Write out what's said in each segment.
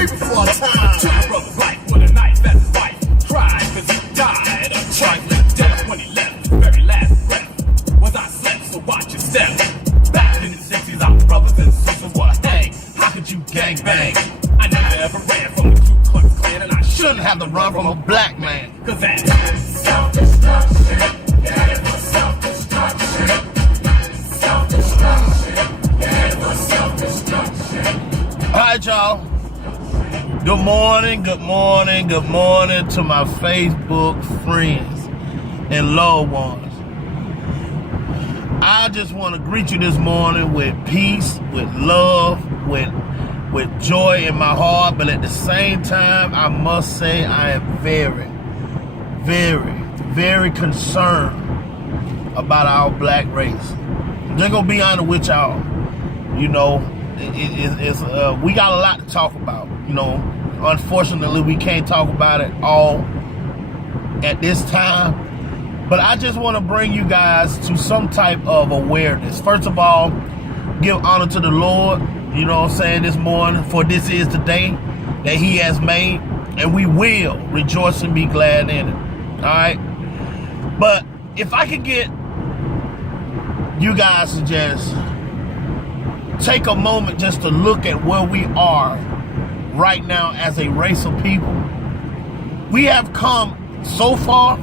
way before our time. Took my brother's life with a knife as his wife cried cause he died a trifling death when he left. His very last breath was I slept, so watch your step. Back in the 60s, our brothers and sisters were hanged. How could you gang bang? I never ever ran from the Ku Klux Klan, and I shouldn't have to run from a black man. Cause that's self-destruction. Yeah, it was self-destruction. Self-destruction. Yeah, it was self-destruction. All right, y'all. Good morning, good morning, good morning to my Facebook friends and loved ones. I just want to greet you this morning with peace, with love, with joy in my heart, but at the same time, I must say I am very, very, very concerned about our black race. I'm just gonna be honest with y'all. You know, we got a lot to talk about. You know, unfortunately, we can't talk about it all at this time. But I just want to bring you guys to some type of awareness. First of all, give honor to the Lord, you know what I'm saying, this morning. For this is the day that he has made, and we will rejoice and be glad in it. All right? But if I could get you guys to just take a moment just to look at where we are right now as a race of people. We have come so far,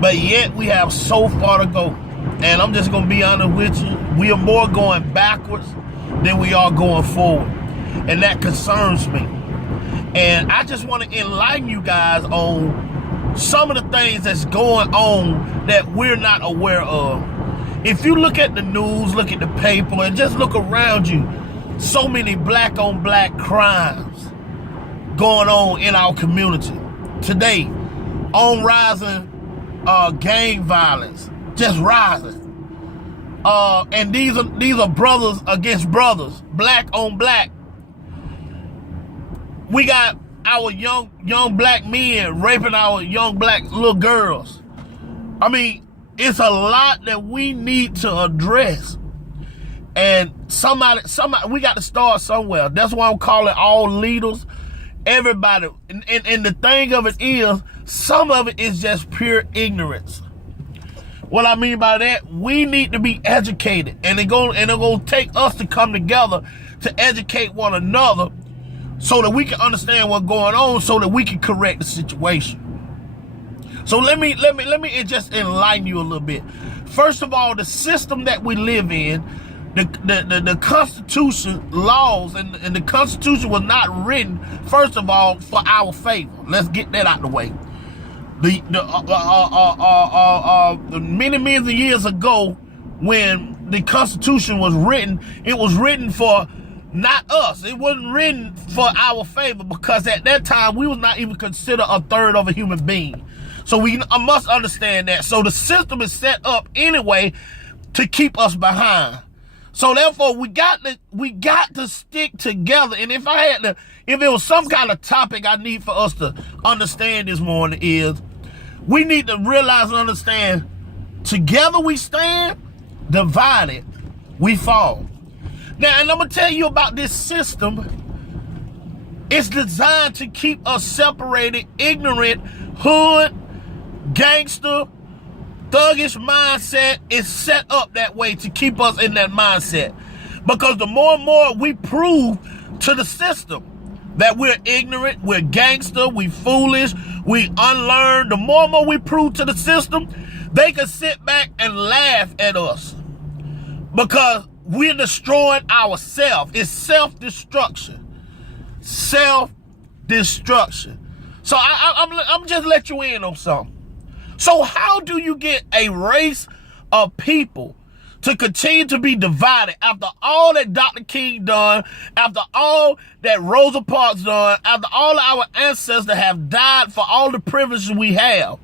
but yet we have so far to go. And I'm just going to be honest with you. We are more going backwards than we are going forward. And that concerns me. And I just want to enlighten you guys on some of the things that's going on that we're not aware of. If you look at the news, look at the paper, and just look around you, so many black on black crimes going on in our community today, on rising gang violence, just rising. And these are brothers against brothers, black on black. We got our young black men raping our young black little girls. I mean, it's a lot that we need to address. And somebody, we got to start somewhere. That's why I'm calling all leaders, everybody. And the thing of it is, some of it is just pure ignorance. What I mean by that, we need to be educated, and it's gonna take us to come together to educate one another, so that we can understand what's going on, so that we can correct the situation. So let me just enlighten you a little bit. First of all, the system that we live in, the Constitution laws, and the Constitution was not written, first of all, for our favor. Let's get that out the way. Many millions of years ago, when the Constitution was written, it was written for not us. It wasn't written for our favor, because at that time we was not even considered a third of a human being. So I must understand that. So the system is set up anyway to keep us behind. So therefore, we got to stick together. And if it was some kind of topic I need for us to understand this morning, is we need to realize and understand, together we stand, divided we fall. Now, and I'm going to tell you about this system. It's designed to keep us separated, ignorant, hood, gangster, thuggish mindset is set up that way to keep us in that mindset. Because the more and more we prove to the system that we're ignorant, we're gangster, we foolish, we unlearned, the more and more we prove to the system, they can sit back and laugh at us. Because we're destroying ourselves. It's self-destruction. Self-destruction. So I'm just let you in on something. So how do you get a race of people to continue to be divided after all that Dr. King done, after all that Rosa Parks done, after all our ancestors have died for all the privileges we have?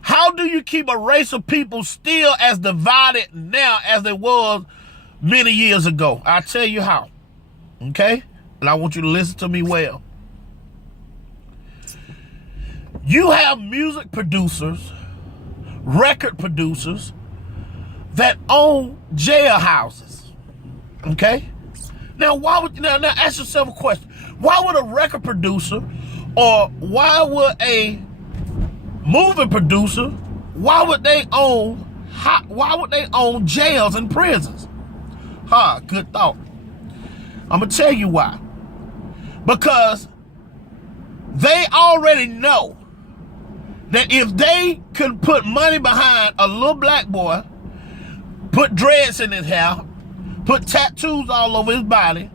How do you keep a race of people still as divided now as it was many years ago? I'll tell you how. Okay? And I want you to listen to me well. You have music producers, record producers that own jailhouses. Okay? Now ask yourself a question. Why would a record producer or why would a movie producer, why would they own jails and prisons? Good thought. I'm gonna tell you why. Because they already know that if they could put money behind a little black boy, put dreads in his hair, put tattoos all over his body,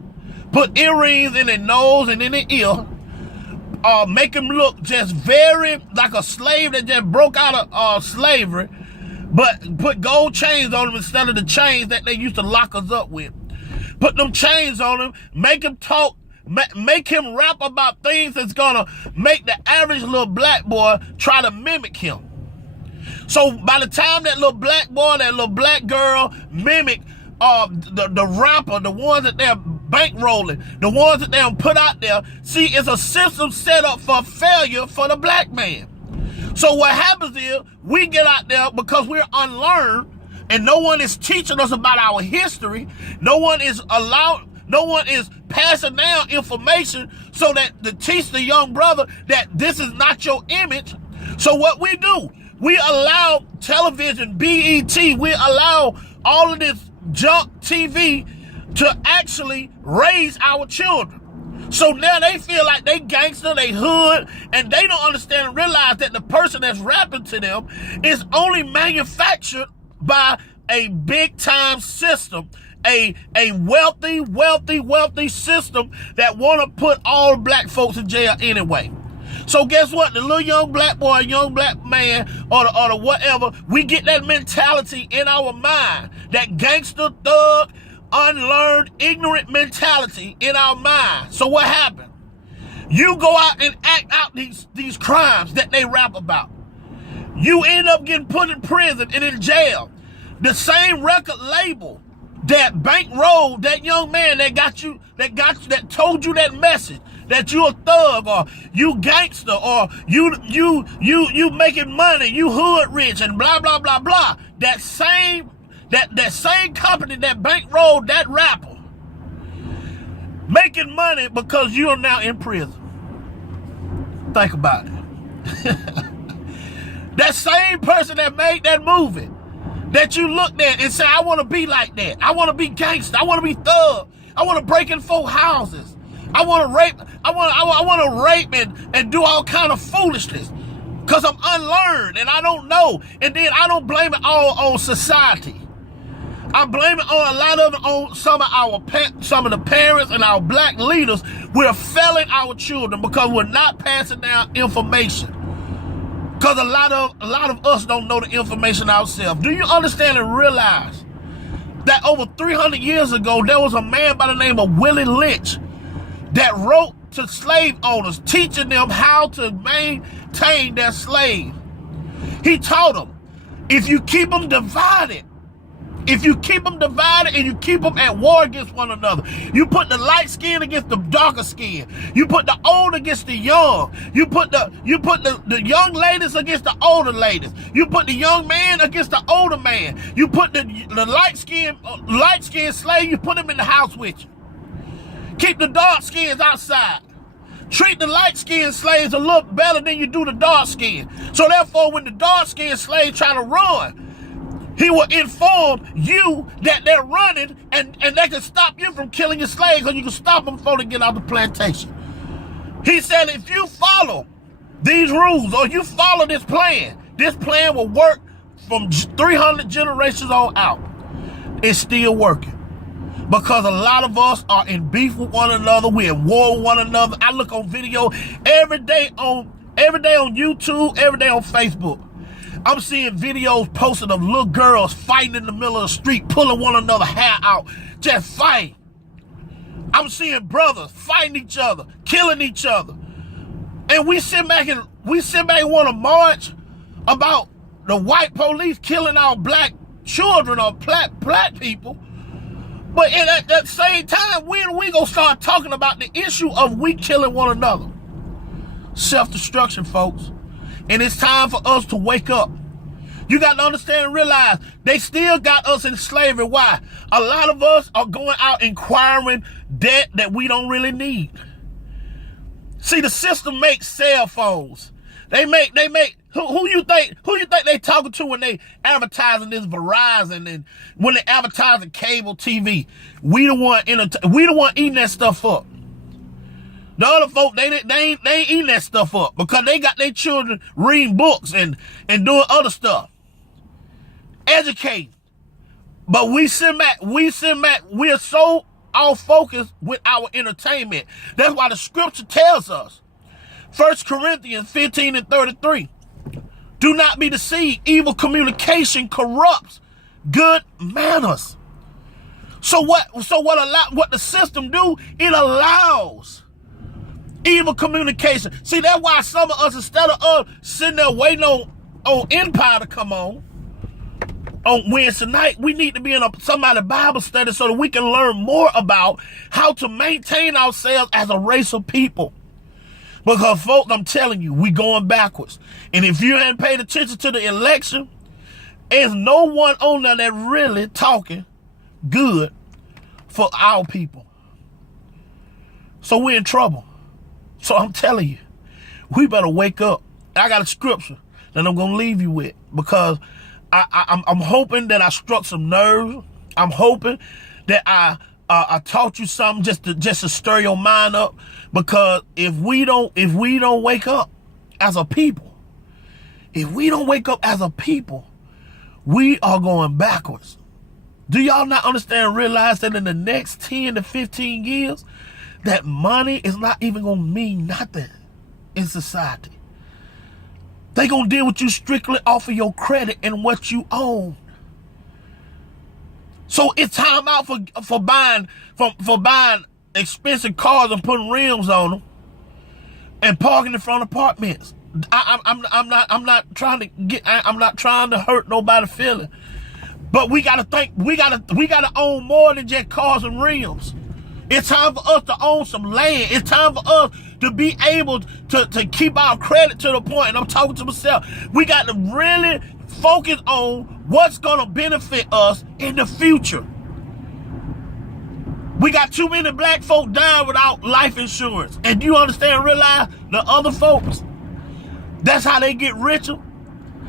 put earrings in his nose and in his ear, make him look just very like a slave that just broke out of slavery, but put gold chains on him instead of the chains that they used to lock us up with. Put them chains on him, make him talk, make him rap about things that's gonna make the average little black boy try to mimic him. So by the time that little black boy, that little black girl mimic the rapper, the ones that they're bankrolling, the ones that they're put out there, see, it's a system set up for failure for the black man. So what happens is we get out there because we're unlearned and no one is teaching us about our history. No one is passing down information so that to teach the young brother that this is not your image. So what we do, we allow television, BET, we allow all of this junk TV to actually raise our children. So now they feel like they gangster, they hood, and they don't understand and realize that the person that's rapping to them is only manufactured by a big time system, a wealthy system that want to put all black folks in jail anyway. So guess what? The little young black boy, young black man, or the whatever, we get that mentality in our mind, that gangster, thug, unlearned, ignorant mentality in our mind. So what happened? You go out and act out these crimes that they rap about. You end up getting put in prison and in jail. The same record label that bankrolled that young man that told you that message, that you a thug or you gangster or you making money, you hood rich and blah blah blah blah. That same company that bankrolled that rapper making money because you are now in prison. Think about it. That same person that made that movie that you looked at and said, I want to be like that. I want to be gangster. I want to be thug. I want to break in 4 houses. I want to rape. I want to rape and do all kind of foolishness because I'm unlearned and I don't know. And then I don't blame it all on society. I blame it on a lot of it on some of the parents and our black leaders. We're failing our children because we're not passing down information. Because a lot of us don't know the information ourselves. Do you understand and realize that over 300 years ago, there was a man by the name of Willie Lynch that wrote to slave owners, teaching them how to maintain their slave. He taught them, if you keep them divided and you keep them at war against one another, you put the light skin against the darker skin, you put the old against the young, you put the young ladies against the older ladies, you put the young man against the older man, you put the light skin slave, you put him in the house with you. Keep the dark skins outside. Treat the light-skinned slaves a little better than you do the dark-skinned. So therefore, when the dark-skinned slave try to run, he will inform you that they're running and they can stop you from killing your slaves, or you can stop them before they get out the plantation. He said if you follow these rules or you follow this plan will work from 300 generations on out. It's still working. Because a lot of us are in beef with one another. We're at war with one another. I look on video every day on YouTube, every day on Facebook. I'm seeing videos posted of little girls fighting in the middle of the street, pulling one another hair out, just fighting. I'm seeing brothers fighting each other, killing each other. And we sit back and want to march about the white police killing our black children or black people. But at that same time, when we gonna start talking about the issue of we killing one another? Self-destruction, folks. And it's time for us to wake up. You got to understand and realize they still got us in slavery. Why? A lot of us are going out inquiring debt that we don't really need. See, the system makes cell phones. They make who you think they talking to when they advertising this Verizon and when they advertising cable TV? We the one eating that stuff up. The other folk, they ain't eating that stuff up because they got their children reading books and doing other stuff. Educating. But we are so off focus with our entertainment. That's why the scripture tells us, 1 Corinthians 15 and 33, do not be deceived. Evil communication corrupts good manners. So what the system do? It allows evil communication. See, that's why some of us, instead of us sitting there waiting on Empire to come on Wednesday night, we need to be in somebody's Bible study so that we can learn more about how to maintain ourselves as a race of people. Because, folks, I'm telling you, we going backwards. And if you hadn't paid attention to the election, there's no one on there that really talking good for our people. So we're in trouble. So I'm telling you, we better wake up. I got a scripture that I'm going to leave you with because I'm hoping that I struck some nerves. I'm hoping that I taught you something just to stir your mind up. Because if we don't wake up as a people, we are going backwards. Do y'all not understand and realize that in the next 10 to 15 years, that money is not even going to mean nothing in society? They're going to deal with you strictly off of your credit and what you own. So it's time out for buying expensive cars and putting rims on them and parking in front of apartments. I'm not trying to hurt nobody's feeling. But we gotta think, we gotta own more than just cars and rims. It's time for us to own some land. It's time for us to be able to keep our credit to the point, and I'm talking to myself, we got to really focus on what's gonna benefit us in the future. We got too many black folk dying without life insurance. And do you understand and realize the other folks, that's how they get richer?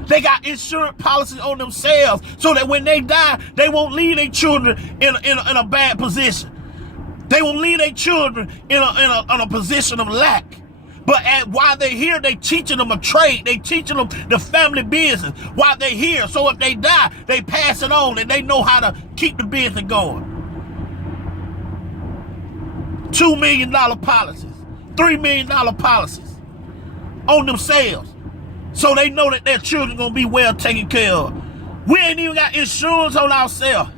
They got insurance policies on themselves so that when they die, they won't leave their children in a bad position. They won't leave their children in a position of lack. But while they're here, they teaching them a trade. They teaching them the family business while they're here. So if they die, they pass it on and they know how to keep the business going. $2 million policies, $3 million policies on themselves. So they know that their children gonna be well taken care of. We ain't even got insurance on ourselves.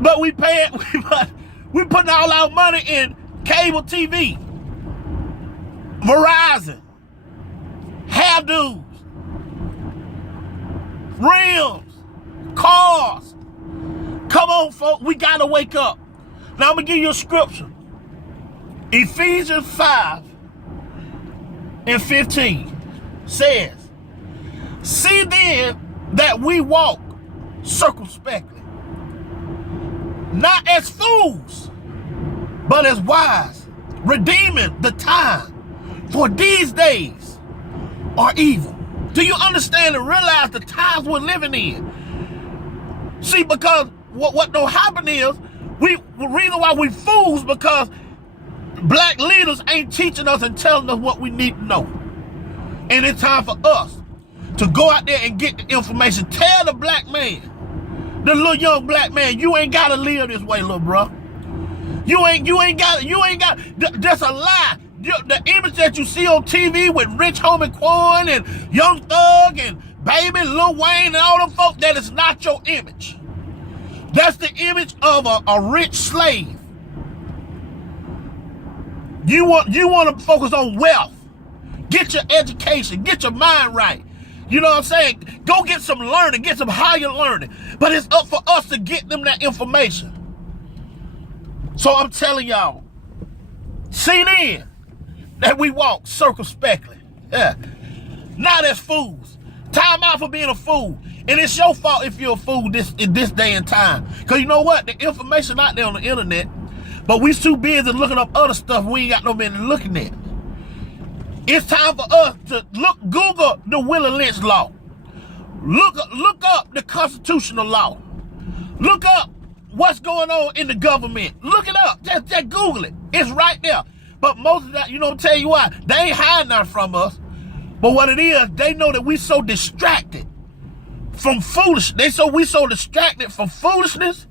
But we putting all our money in cable TV, Verizon, hairdos, rims, cars. Come on, folks, we gotta wake up. Now I'm gonna give you a scripture. Ephesians 5 and 15 says, see then that we walk circumspectly, not as fools, but as wise, redeeming the time, for these days are evil. Do you understand and realize the times we're living in? See, because what don't happen is, the reason why we fools because black leaders ain't teaching us and telling us what we need to know. And it's time for us to go out there and get the information. Tell the black man, the little young black man, you ain't gotta live this way, little bro. You ain't got, that's a lie. The image that you see on TV with Rich Homie Quan and Young Thug and Baby, Lil Wayne and all them folk, that is not your image. That's the image of a rich slave. You want to focus on wealth. Get your education. Get your mind right. You know what I'm saying? Go get some learning. Get some higher learning. But it's up for us to get them that information. So I'm telling y'all, see then that we walk circumspectly. Yeah. Not as fools. Time out for being a fool. And it's your fault if you're a fool in this day and time. Because you know what? The information out there on the internet, but we too busy looking up other stuff we ain't got no business looking at. It's time for us to Google the Willie Lynch law. Look up the constitutional law. Look up what's going on in the government. Look it up. Just Google it. It's right there. But most of that, I'll tell you why. They ain't hiding nothing from us. But what it is, they know that we so distracted from foolishness. We so distracted from foolishness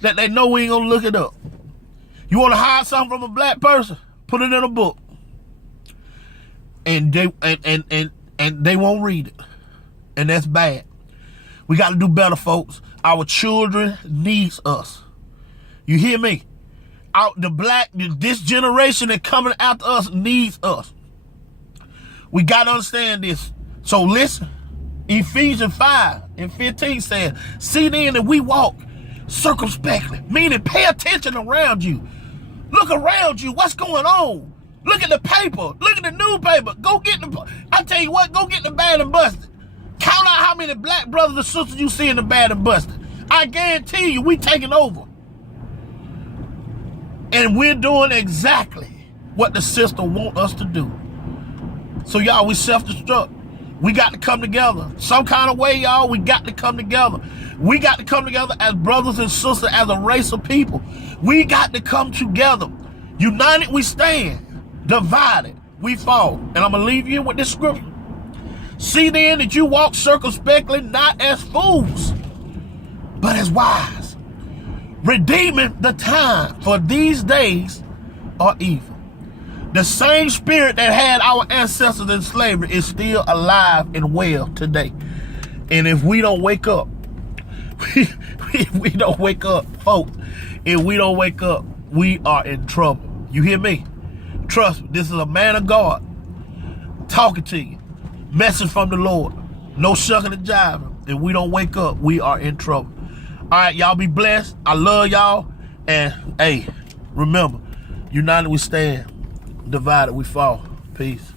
that they know we ain't gonna look it up. You want to hide something from a black person? Put it in a book. And they won't read it. And that's bad. We got to do better, folks. Our children needs us. You hear me? This generation that coming after us needs us. We got to understand this. So listen, Ephesians 5:15 says, see then that we walk circumspectly, meaning pay attention around you. Look around you. What's going on? Look at the paper. Look at the newspaper. I tell you what, go get the bad and busted. Count out how many black brothers and sisters you see in the bad and busted. I guarantee you, we taking over. And we're doing exactly what the system want us to do. So y'all, we self-destruct. We got to come together. Some kind of way, y'all, we got to come together. We got to come together as brothers and sisters, as a race of people. We got to come together. United we stand. Divided we fall. And I'm going to leave you with this scripture. See then that you walk circumspectly, not as fools, but as wise, redeeming the time, for these days are evil. The same spirit that had our ancestors in slavery is still alive and well today. And if we don't wake up, if we don't wake up, folks, if we don't wake up, we are in trouble. You hear me? Trust me, this is a man of God talking to you. Message from the Lord. No shucking and jiving. If we don't wake up, we are in trouble. All right, y'all be blessed. I love y'all. And, hey, remember, united we stand, divided we fall. Peace.